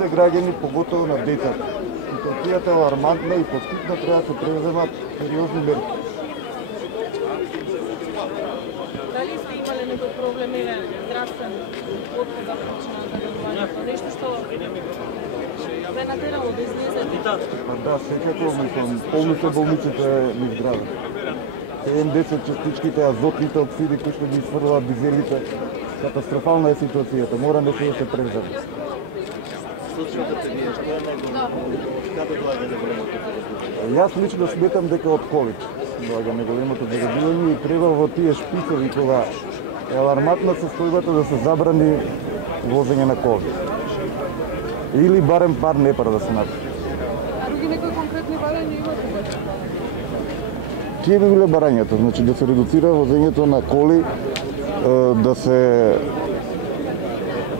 сите граѓани, поготово на децата. Ситуацијата е алармантна и поттикна треба да се преземат сериозни мерки. Дали сте имали некој проблем или здравствен отказ за причина за загадувањето? Нешто што ве натерало да излезете? Па да, секако, полни се болниците низ градот. 70 частичките азотните оксиди кои што ги изфрлаат дизелите. Катастрофална е ситуацијата, мора нешто да се преземе. Јас лично сметам дека од ковид доаѓа неголемото загадување и треба во тие шпицови кога е алармантна состојбата да се забрани возење на ковид. Или барем пар непар да се направи. А други некои конкретни барања имате? Тие би биле барањата, значи да се редуцира возењето на коли, да се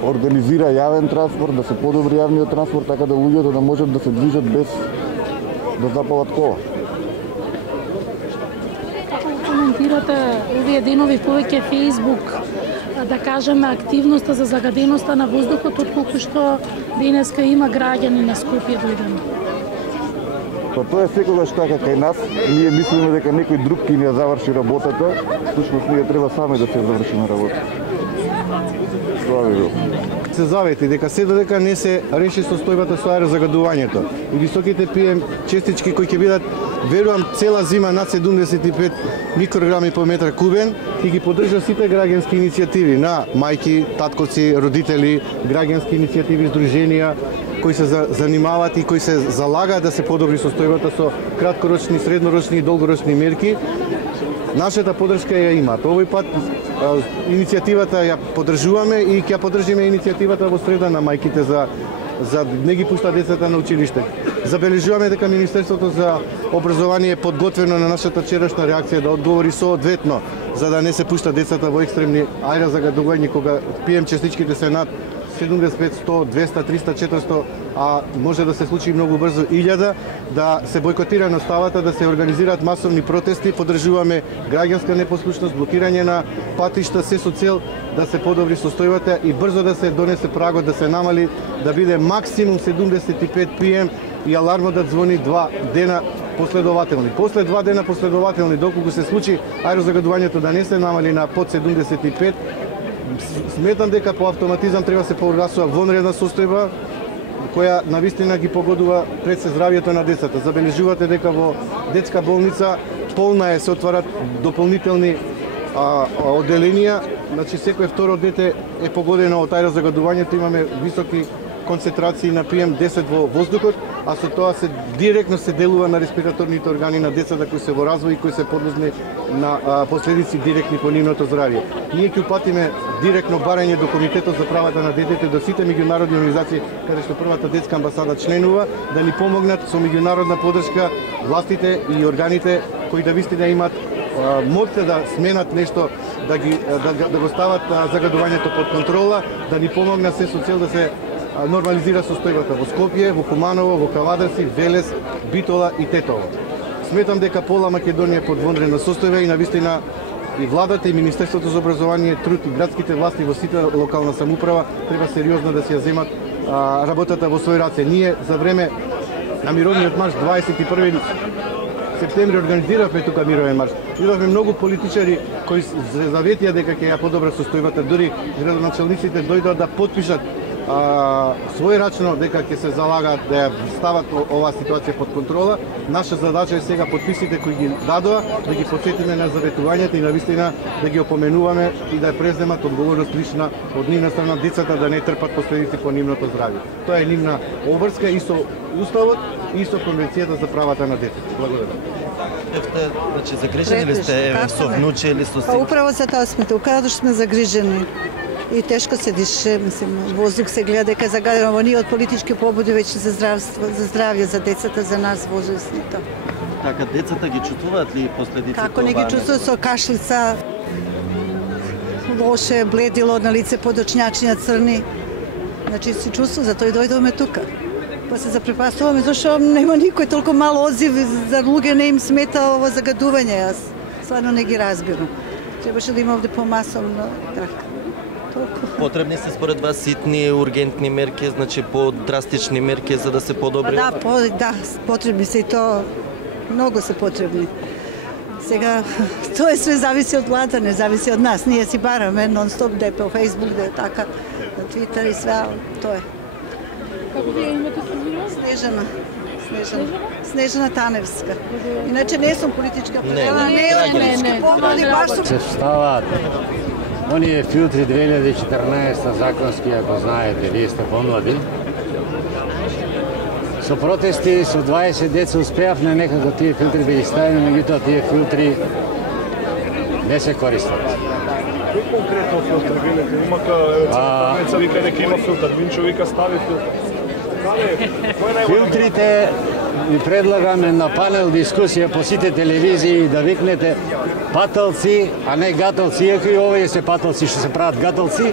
организира јавен транспорт, да се подобри јавниот транспорт, така да луѓето да можат да се движат без да запалат кола. Како коментирате овие денови повеќе Facebook, да кажеме, активноста за загаденоста на воздухот, отколку што денеска има граѓани на Скопје дојдени? Па тоа е секогаш така кај нас. Ние мислиме дека некој друг ќе ни ја заврши работата, всушност ние треба сами да се завршиме работата. Тоа би било. Се завети дека се додека не се реши состојбата со аерозагадувањето и високите PM честички кои ќе бидат, верувам, цела зима над 75 микрограми по метар кубен, и ги поддржа сите граѓански иницијативи на мајки, татковци, родители, граѓански иницијативи, здруженија кои се занимаваат и кои се залагаат да се подобри состојбата со краткорочни, среднорочни и долгорочни мерки. Нашата поддршка ја имаат. Овој пат иницијативата ја поддржуваме и ќе поддржиме иницијативата во среда на мајките за не ги пушта децата на училиште. Забележуваме дека Министерството за образование е подготвено на нашата вчерашна реакција да одговори соодветно за да не се пушта децата во екстремни аерозагадувања кога PM частичките се над 75, 100, 200, 300, 400, а може да се случи многу брзо 1000, да се бойкотира наставата, да се организираат масовни протести, поддржуваме граѓанска непослушност, блокирање на патишта, се со цел да се подобри состојбата и брзо да се донесе прагот, да се намали, да биде максимум 75 PM и алармот да звони 2 дена последователни. После 2 дена последователни, доколку се случи аерозагадувањето да не се намали на под 75, сметам дека по автоматизам треба се прогласува вонредна состојба која навистина ги погодува пред се здравјето на децата. Забележувате дека во детска болница полна е, се отварат дополнителни оделенија, значи секој второ дете е погодено од аерозагадувањето, имаме високи концентрации на PM10 во воздухот, а со тоа се директно се делува на респираторните органи на децата кои се во развој и кои се подложни на последици директни по нивното здравје. Ние ќе упатиме директно барање до Комитетот за правата на детето, до сите меѓународни организации каде што првата детска амбасада членува, да ни помогнат со меѓународна поддршка властите и органите кои да вистина имаат моќта да сменат нешто, да го стават загадувањето под контрола, да ни помогнат се со цел да се нормализира состојбата во Скопје, во Куманово, во Кавадарци, Велес, Битола и Тетово. Сметам дека пола Македонија е под вонредна состојба и навистина и владата и Министерството за образование, труд и градските власти во сите локална самоуправа треба сериозно да се ја земат работата во свој раце. Ние за време на мировниот марш 21 септември организиравме тука мировен марш. Видовме многу политичари кои се заветија дека ќе ја подобра состојбата, дури градоначалниците дојдоа да потпишат својрачно дека ќе се залагаат да ја стават оваа ситуација под контрола. Наша задача е сега подписите кои ги дадоа да ги потсетиме на заветувањата и навистина да ги опоменуваме и да ја преземат одговорност лична од нивна страна, децата да не трпат последици по нивното здравје. Тоа е нивна обврска и со Уставот и со Конвенцијата за правата на детето. Благодарам. Значи, загрижени ли сте со внуче или со син? Управо за тоа сме тука, што сме загрижени. И тешко се дише, мислим, воздух се гледа дека е загадено. Ние од политички побуди веќе за здравје за децата, за нас возрастните. Така, децата ги чувствуваат ли последиците? Како не ги чувствуваат со кашлица, лоше, бледило на лице, подочњачиња црни. Значи се чувствува, затоа и дојдовме тука. Па се запрепастуваме, зашто нема никој толку мал одзив, за луѓе не им смета ова загадување. Јас стварно не ги разбирам. Требаше да има овде помасовно така. Потребни се според вас ситни, ургентни мерки, значи по-драстични мерки, за да се подобри? Да, потребни се и то, много са потребни. Сега, то е sve зависи от влада, не зависи от нас. Ние си бараме нон-стоп, да е по Фейсбук, да е така, на Твитър и sve, то е. Како вие имате фамилија? Снежана Таневска. Иначе не съм политичка Не. Се встават оние филтри 2014 законски, ако знаете, вие сте помлади. Со протести, со 20 деца успеавме некако тие филтри да ги ставиме, меѓутоа тие филтри не се користат. Кој конкретно филтр видите? Имака Црница вика дека има филтр, Минчо вика стави филтр. Филтрите ви предлагаме на панел дискусија по сите телевизии да викнете паталци, а не гаталци, иако и овие се паталци што се прават гаталци,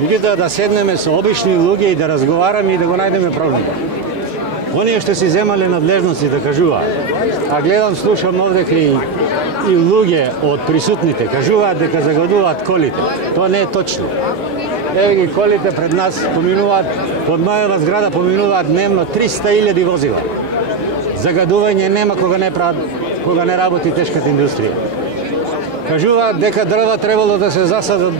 меѓутоа да седнеме со обични луѓе и да разговараме и да го најдеме проблем. Оние што си земале надлежности да кажуваат, а гледам, слушам овдека и луѓе од присутните кажуваат дека загадуваат колите. Тоа не е точно. Еве ги колите пред нас поминуваат, под мојава зграда поминуваат дневно 300.000 возила. Загадување нема кога не работи тешката индустрија. Кажуваат дека дрва требало да се засадат,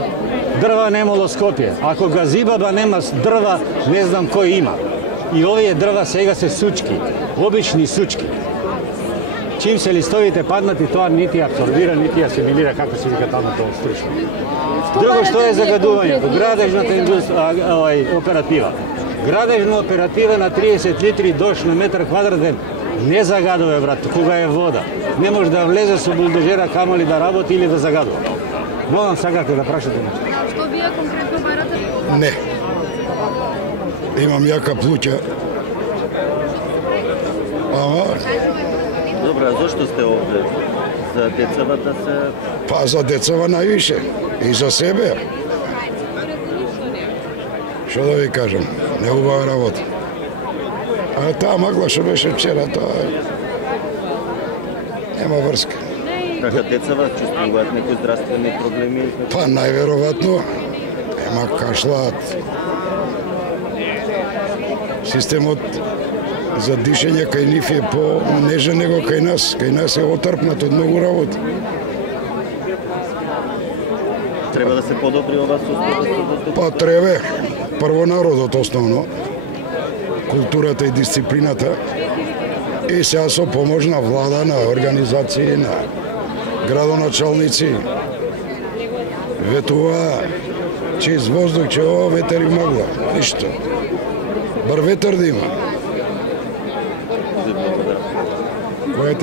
дрва немало Скопје. Ако Газибаба нема дрва, не знам кој има. И овие дрва сега се сучки, обични сучки. Чим се листовите паднати, тоа нити абсорбира, нити асимилира, како се вика таму тоа стручно. Друго што е загадувањето, градежната оператива. Градежна оператива на 30 литри дожд на метар квадратен не загадува, брат, кога е вода. Не може да влезе со булдожера, камали да работи или да загадува. Молам, сакате да прашате нешто. Што вие конкретно барате? Не. Имам јака плуќа. Добра, зошто сте овде? За децава да се... Па за децава највише. И за себе. Што да ви кажам, неубава работа. А таа магла што беше вчера, тоа нема врска. Така децава чувствуваат некои здравствени проблеми? Па најверојатно, ема кашлаат. Системот за дишење кај нив е по-нежен него кај нас. Кај нас е отрпнат од многу работи. Треба да се подобри ова состојба? Па треба. Прво народот основно, културата и дисциплината, и сега со помош на влада, на организации, на градоначалници, ветува, чист воздух, че ова ветер и магла, ништо. Бар ветер да има. Која е